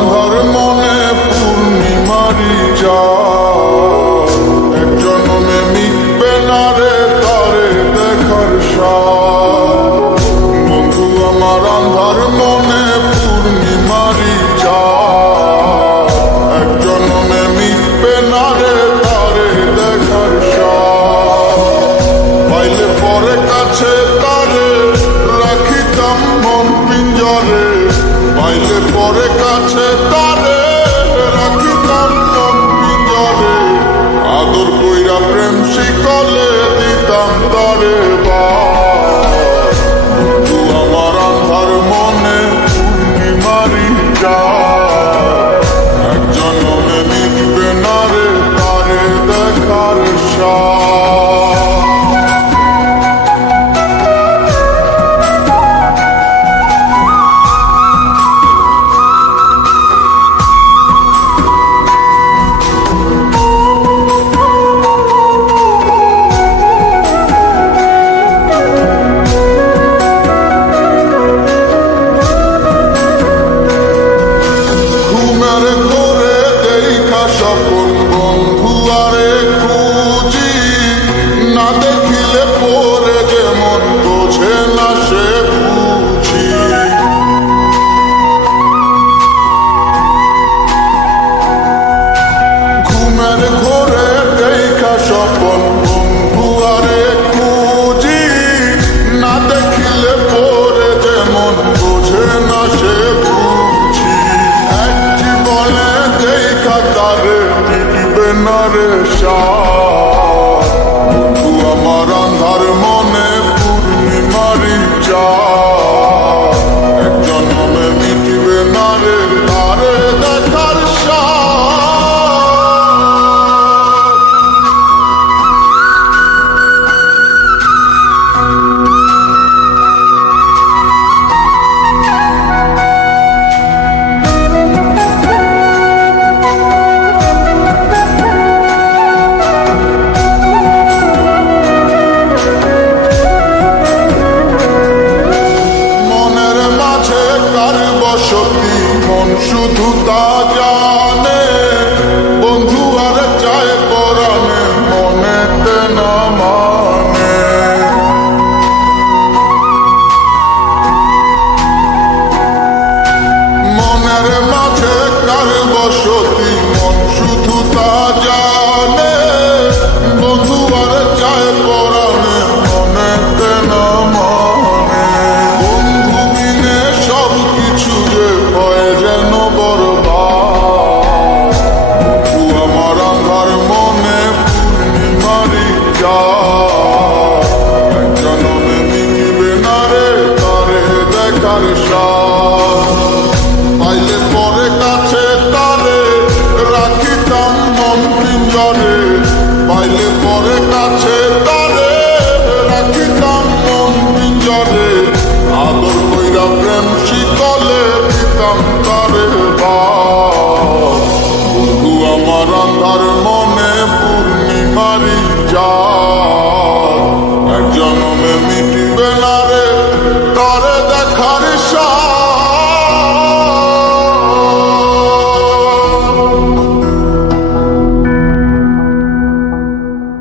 আন্ধার মনে পূর্ণিমারি চাঁদ, এক জন্মে মিটবে না রে তারে দেখার স্বাদ। বন্ধু আমার আন্ধার মনে পূর্ণিমারি চাঁদ, এক জন্মে মিটবে না রে তারে দেখার স্বাদ। পাইলে পরে কাছে তারে রাখিতাম মন পিঞ্জরে, পাইলে পরে কাছে তারে রাখিতাম মন পিঞ্জরে। আদর কইরা প্রেম শিকলে দিতাম তারে বাস। বন্ধু আমার আন্ধার মনে পূর্ণিমারি চাঁদ, এক জন্মে মিটবে না রে তারে দেখার স্বাদ। সকল বন্ধু আরে খুঁজি, না দেখিলে পরে যেমন বোঝে না সে বুঝি। ঘুমের ঘোরে দেখা সকল বন্ধু আরে খুঁজি, না দেখিলে পরে যেমন বোঝে না সে বুঝি। এক জীবনে দেখা তারে মিটবে না রে স্বাদ। বন্ধু আমার আন্ধার মনে পূর্ণিমারি চাঁদ, এক জন্মে মিটবে না রে তারে দেখার স্বাদ। বসতি মন শুধু তা জানে, বন্ধু আর চায় পরাণে মনেতে না মানে। মনের মাঝে কার বসতি মন শুধু তা জানে, বন্ধু আর চায় পরাণে মনেতে না মানে। বন্ধু বিনে সব কিছু যে হয় যেন বরবাদ। বন্ধু আমার আন্ধার মনে পূর্ণিমারি চাঁদ, এক জন্মে মিটবে না রে তারে দেখার স্বাদ। পাইলে পরে কাছে